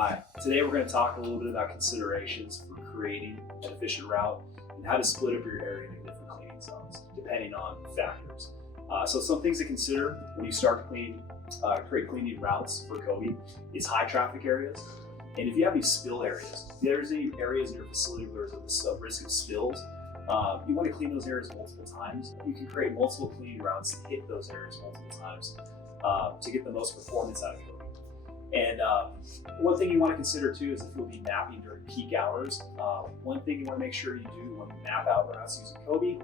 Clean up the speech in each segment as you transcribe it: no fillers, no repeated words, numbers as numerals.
Hi, today we're going to talk a little bit about considerations for creating an efficient route and how to split up your area into different cleaning zones, depending on factors. So some things to consider when you start to create cleaning routes for Cobi is high traffic areas. And if you have any spill areas, if there's any areas in your facility where there's a risk of spills, you want to clean those areas multiple times. You can create multiple cleaning routes to hit those areas multiple times to get the most performance out of Cobi. And one thing you want to consider too is if you'll be mapping during peak hours. One thing you want to make sure you do when you map out routes using Cobi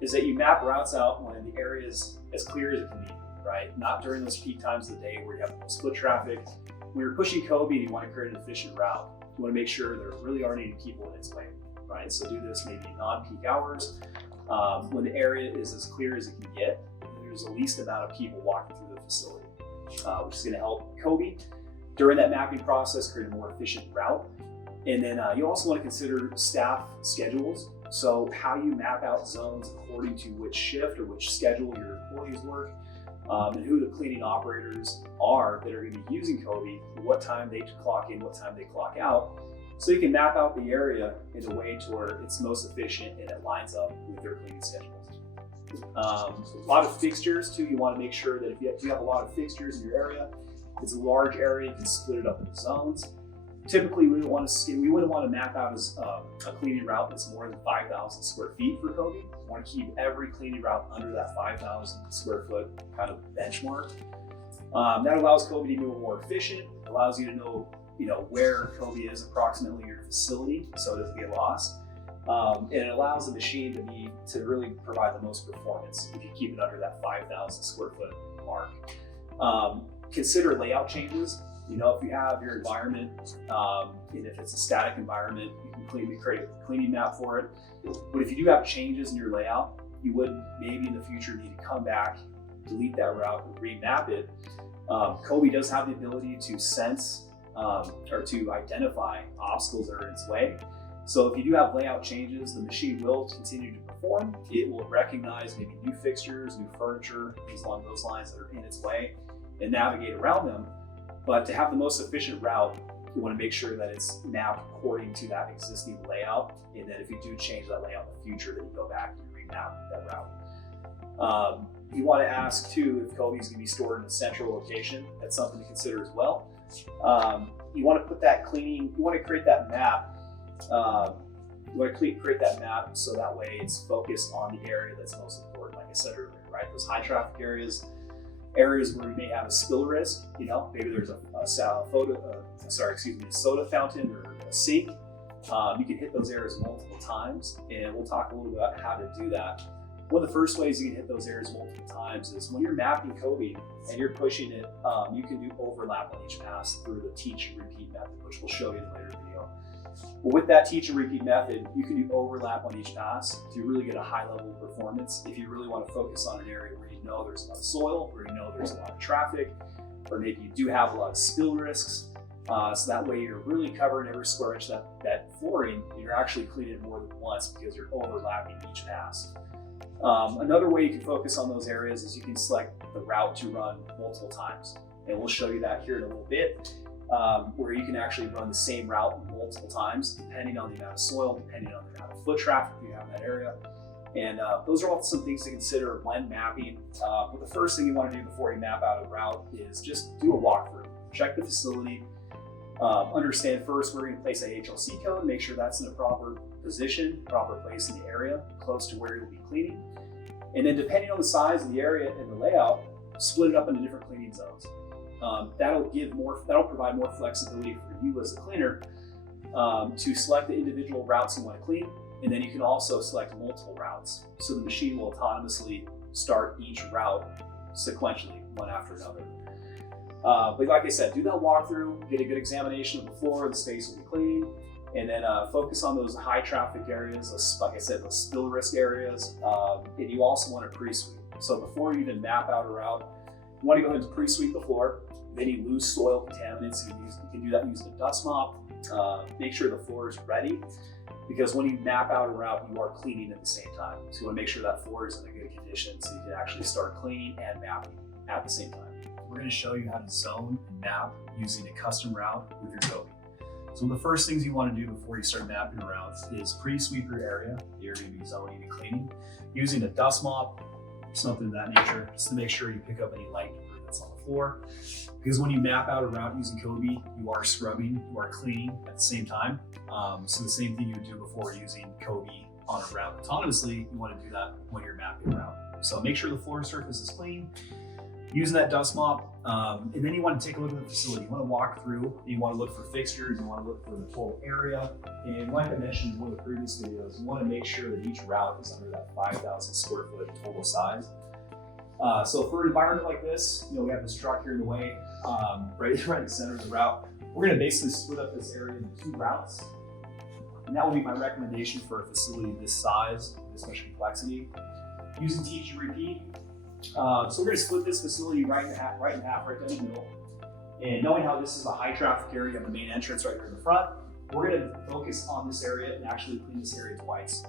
is that you map routes out when the area is as clear as it can be, right? Not during those peak times of the day where you have the most foot traffic. When you're pushing Cobi and you want to create an efficient route, you want to make sure there really aren't any people in its way, right? So do this maybe non-peak hours when the area is as clear as it can get. There's the least amount of people walking through the facility, which is going to help Cobi during that mapping process, create a more efficient route. And then you also want to consider staff schedules. So how you map out zones according to which shift or which schedule your employees work, and who the cleaning operators are that are going to be using Cobi, what time they clock in, what time they clock out. So you can map out the area in a way to where it's most efficient and it lines up with their cleaning schedules. A lot of fixtures too, you want to make sure that if you have a lot of fixtures in your area, it's a large area, you can split it up into zones. Typically, we wouldn't want to map out as a cleaning route that's more than 5,000 square feet for Cobi. We want to keep every cleaning route under that 5,000 square foot kind of benchmark. That allows Cobi to be more efficient, allows you to know where Cobi is approximately in your facility, so it doesn't get lost. And it allows the machine to really provide the most performance if you keep it under that 5,000 square foot mark. Consider layout changes. If you have your environment, and if it's a static environment, you can create a cleaning map for it. But if you do have changes in your layout, you would maybe in the future need to come back, delete that route, and remap it. Cobi does have the ability to sense or to identify obstacles that are in its way. So if you do have layout changes, the machine will continue to perform. It will recognize maybe new fixtures, new furniture, things along those lines that are in its way, and navigate around them. But to have the most efficient route, you want to make sure that it's mapped according to that existing layout. And then if you do change that layout in the future, then you go back and remap that route. You want to ask too if Cobi is going to be stored in a central location. That's something to consider as well. You want to put that cleaning, you want to create that map. You want to create that map so that way it's focused on the area that's most important. Like I said earlier, right? Those high traffic areas where you may have a spill risk, maybe there's a soda fountain or a sink. You can hit those areas multiple times, and we'll talk a little bit about how to do that. One of the first ways you can hit those areas multiple times is when you're mapping Cobi and you're pushing it, you can do overlap on each pass through the teach and repeat method, which we'll show you in a later video. But with that teach and repeat method, you can do overlap on each pass to really get a high level of performance. If you really want to focus on an area where you know there's a lot of soil, where you know there's a lot of traffic, or maybe you do have a lot of spill risks, so that way you're really covering every square inch that flooring, and you're actually cleaning it more than once because you're overlapping each pass. Another way you can focus on those areas is you can select the route to run multiple times. And we'll show you that here in a little bit, where you can actually run the same route multiple times, depending on the amount of soil, depending on the amount of foot traffic you have in that area. And those are all some things to consider when mapping. But the first thing you want to do before you map out a route is just do a walkthrough. Check the facility, understand first where you're going to place a HLC code, make sure that's in a proper position, proper place in the area, close to where you'll be cleaning. And then depending on the size of the area and the layout, split it up into different cleaning zones. That'll provide more flexibility for you as a cleaner to select the individual routes you want to clean. And then you can also select multiple routes. So the machine will autonomously start each route sequentially, one after another. But like I said, do that walkthrough, get a good examination of the floor, the space will be clean, and then focus on those high traffic areas, like I said, those spill risk areas. And you also want to pre-sweep. So before you even map out a route, you want to go ahead and pre-sweep the floor. Any loose soil contaminants, you can do that using a dust mop. Make sure the floor is ready, because when you map out a route, you are cleaning at the same time. So you want to make sure that floor is in a good condition so you can actually start cleaning and mapping at the same time. we're going to show you how to zone and map using a custom route with your Cobi. So the first things you want to do before you start mapping a route is pre-sweep your area. You're going to be zoning and cleaning using a dust mop, something of that nature, just to make sure you pick up any light debris that's on the floor. Because when you map out a route using Cobi, you are scrubbing, you are cleaning at the same time. So the same thing you would do before using Cobi on a route autonomously, you want to do that when you're mapping a route. So make sure the floor surface is clean, using that dust mop, and then you want to take a look at the facility. You want to walk through, you want to look for fixtures, you want to look for the total area, and like I mentioned in one of the previous videos, you want to make sure that each route is under that 5,000 square foot total size. So for an environment like this, we have this truck here in the way, right in the center of the route. We're going to basically split up this area into 2 routes, and that would be my recommendation for a facility this size, this much complexity. Using teach and repeat. So we're going to split this facility right in half, right down the middle. And knowing how this is a high traffic area, the main entrance right here in the front, we're going to focus on this area and actually clean this area twice.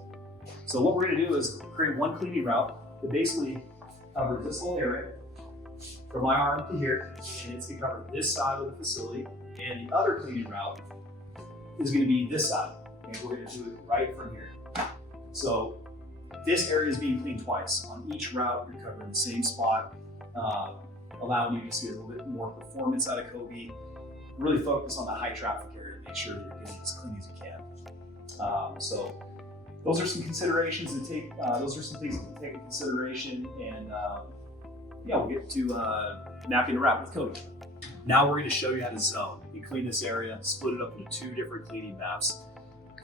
So what we're going to do is create one cleaning route that basically covers this whole area from my arm to here, and it's going to cover this side of the facility. And the other cleaning route is going to be this side, and we're going to do it right from here. So this area is being cleaned twice. On each route, you're covering the same spot, allowing you to get a little bit more performance out of Cobi. Really focus on the high traffic area to make sure that you're getting as clean as you can. So those are some considerations to take. Those are some things to take into consideration, and we'll get to mapping a route with Cobi. Now we're going to show you how to zone. You clean this area, split it up into 2 different cleaning maps.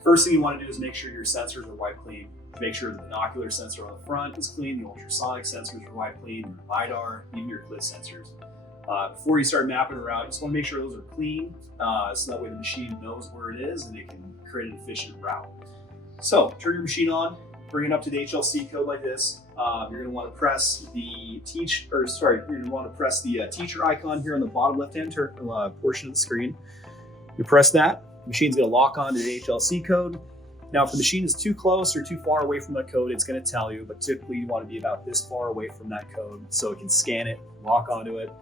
First thing you want to do is make sure your sensors are wipe clean. Make sure the binocular sensor on the front is clean, the ultrasonic sensors are wipe clean, your LiDAR, even your clit sensors. Before you start mapping a route, you just want to make sure those are clean, so that way the machine knows where it is and it can create an efficient route. So turn your machine on, bring it up to the HLC code like this. You're going to want to press the teacher icon here on the bottom left-hand portion of the screen. You press that, the machine's going to lock on to the HLC code. Now, if the machine is too close or too far away from that code, it's going to tell you, but typically you want to be about this far away from that code so it can scan it, lock onto it,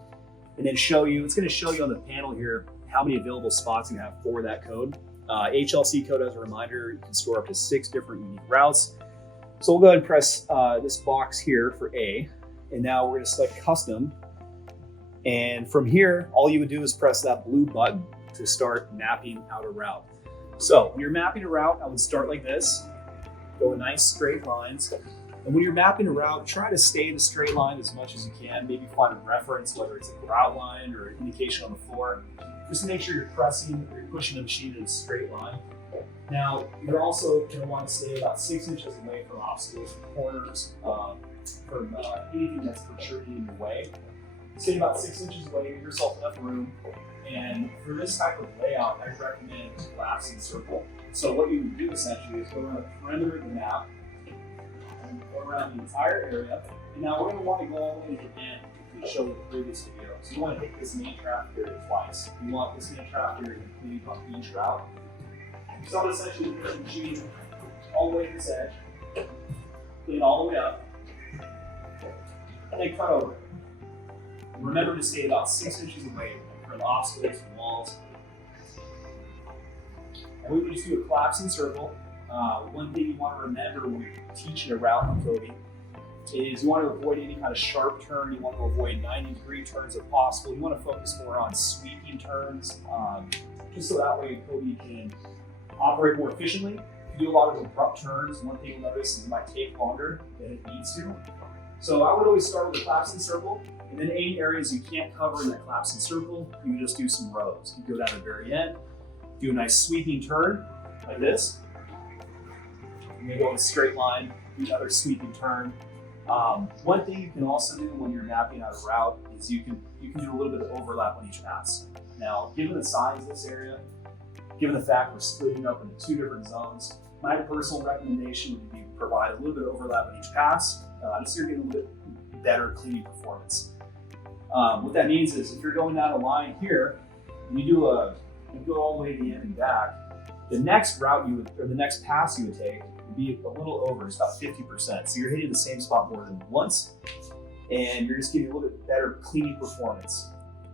and then show you, it's going to show you on the panel here how many available spots you have for that code. HLC code, as a reminder, you can store up to 6 different unique routes. So we'll go ahead and press this box here for A, and now we're going to select custom. And from here, all you would do is press that blue button to start mapping out a route. So when you're mapping a route, I would start like this, go in nice straight lines. And when you're mapping a route, try to stay in a straight line as much as you can. Maybe find a reference, whether it's a route line or an indication on the floor, just to make sure you're pushing the machine in a straight line. Now, you're also going to want to stay about 6 inches away from obstacles, from corners, from anything that's protruding in your way. Stay about 6 inches away, give yourself enough room. And for this type of layout, I recommend a collapsing circle. So what you would do essentially is go around the perimeter of the map and go around the entire area. And now we're going to want to go all the way to the end to show the previous video. So you want to hit this main traffic area twice. You want this main traffic area completed on each route. So I would essentially put the machine all the way to this edge, clean all the way up, and then cut over. Remember to stay about 6 inches away from obstacles and walls. And we would just do a collapsing circle. One thing you want to remember when you're teaching a route on Cobi is you want to avoid any kind of sharp turn. You want to avoid 90-degree turns if possible. You want to focus more on sweeping turns, just so that way Cobi can operate more efficiently. If you do a lot of abrupt turns, one thing you'll notice is it might take longer than it needs to. So I would always start with a collapsing circle, and then any areas you can't cover in that collapsing circle, you just do some rows. You go down to the very end, do a nice sweeping turn like this. And then go in a straight line, do another sweeping turn. One thing you can also do when you're mapping out a route is you can do a little bit of overlap on each pass. Now, given the size of this area, given the fact we're splitting up into 2 different zones, my personal recommendation would be to provide a little bit of overlap on each pass, just so you're getting a little bit better cleaning performance. What that means is if you're going down a line here, and you go all the way to the end and back, the next route or the next pass you would take would be a little over, it's about 50%. So you're hitting the same spot more than once, and you're just getting a little bit better cleaning performance.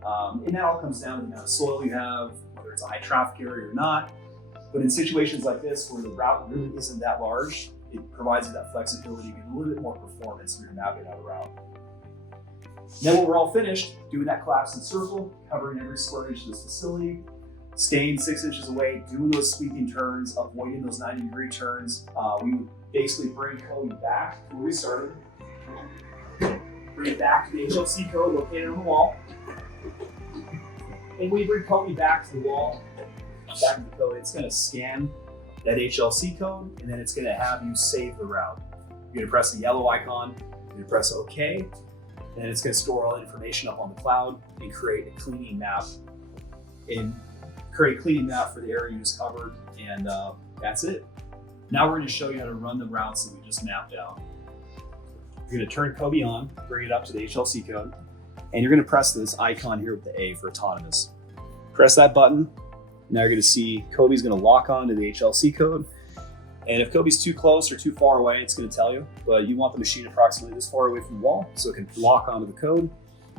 And that all comes down to the amount of soil you have, whether it's a high traffic area or not. But in situations like this, where the route really isn't that large, it provides you that flexibility, get a little bit more performance when you're mapping out a route. Then when we're all finished, doing that collapsing circle, covering every square inch of this facility, staying 6 inches away, doing those sweeping turns, avoiding those 90-degree turns, we would basically bring Cobi back to where we started. Bring it back to the HLC code located on the wall. And we bring Cobi back to the wall, back to the code. It's going to scan that HLC code, and then it's going to have you save the route. You're going to press the yellow icon, you're going to press OK, and it's going to store all the information up on the cloud and create a cleaning map. Create a cleaning map for the area you just covered, and that's it. Now we're going to show you how to run the routes that we just mapped out. You're going to turn Cobi on, bring it up to the HLC code, and you're going to press this icon here with the A for autonomous. Press that button. Now you're going to see Cobi's going to lock on to the HLC code. And if Cobi's too close or too far away, it's going to tell you, but you want the machine approximately this far away from the wall so it can lock onto the code.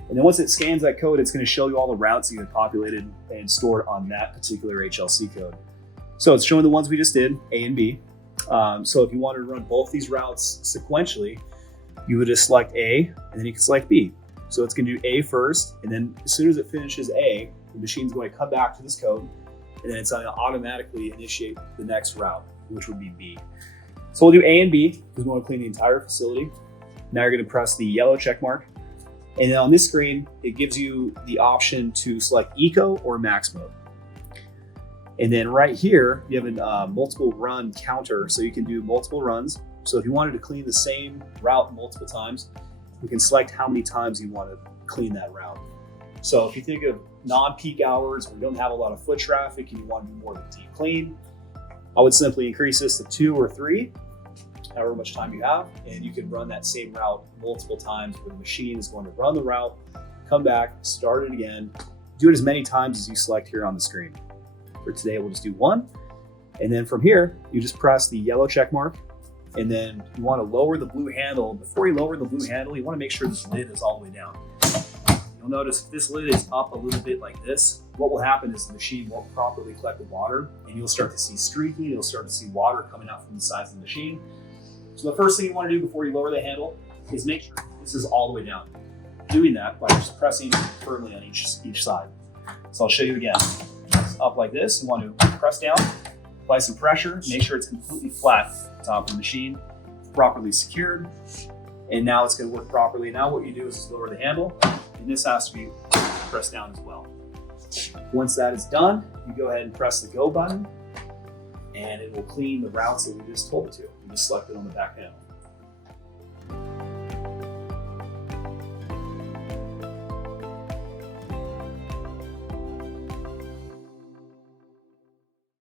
And then once it scans that code, it's going to show you all the routes that you have populated and stored on that particular HLC code. So it's showing the ones we just did, A and B. So if you wanted to run both these routes sequentially, you would just select A and then you can select B. So it's going to do A first, and then as soon as it finishes A, the machine's going to come back to this code, and then it's going to automatically initiate the next route, which would be B. So we'll do A and B because we want to clean the entire facility. Now you're going to press the yellow check mark. And then on this screen, it gives you the option to select Eco or Max mode. And then right here, you have a multiple run counter, so you can do multiple runs. So if you wanted to clean the same route multiple times, you can select how many times you want to clean that route. So if you think of non-peak hours where you don't have a lot of foot traffic and you want to do more of a deep clean, I would simply increase this to 2 or 3, however much time you have, and you can run that same route multiple times where the machine is going to run the route, come back, start it again, do it as many times as you select here on the screen. For today, we'll just do 1. And then from here, you just press the yellow check mark, and then you want to lower the blue handle. Before you lower the blue handle, you want to make sure this lid is all the way down. You'll notice if this lid is up a little bit like this, what will happen is the machine won't properly collect the water, and you'll start to see streaking, you'll start to see water coming out from the sides of the machine. So the first thing you want to do before you lower the handle is make sure this is all the way down. Doing that by just pressing firmly on each side. So I'll show you again. It's up like this, you want to press down, apply some pressure, make sure it's completely flat at the top of the machine, properly secured, and now it's going to work properly. Now what you do is just lower the handle, and this has to be pressed down as well. Once that is done, you go ahead and press the go button, and it will clean the routes that we just told it to. You just select it on the back panel.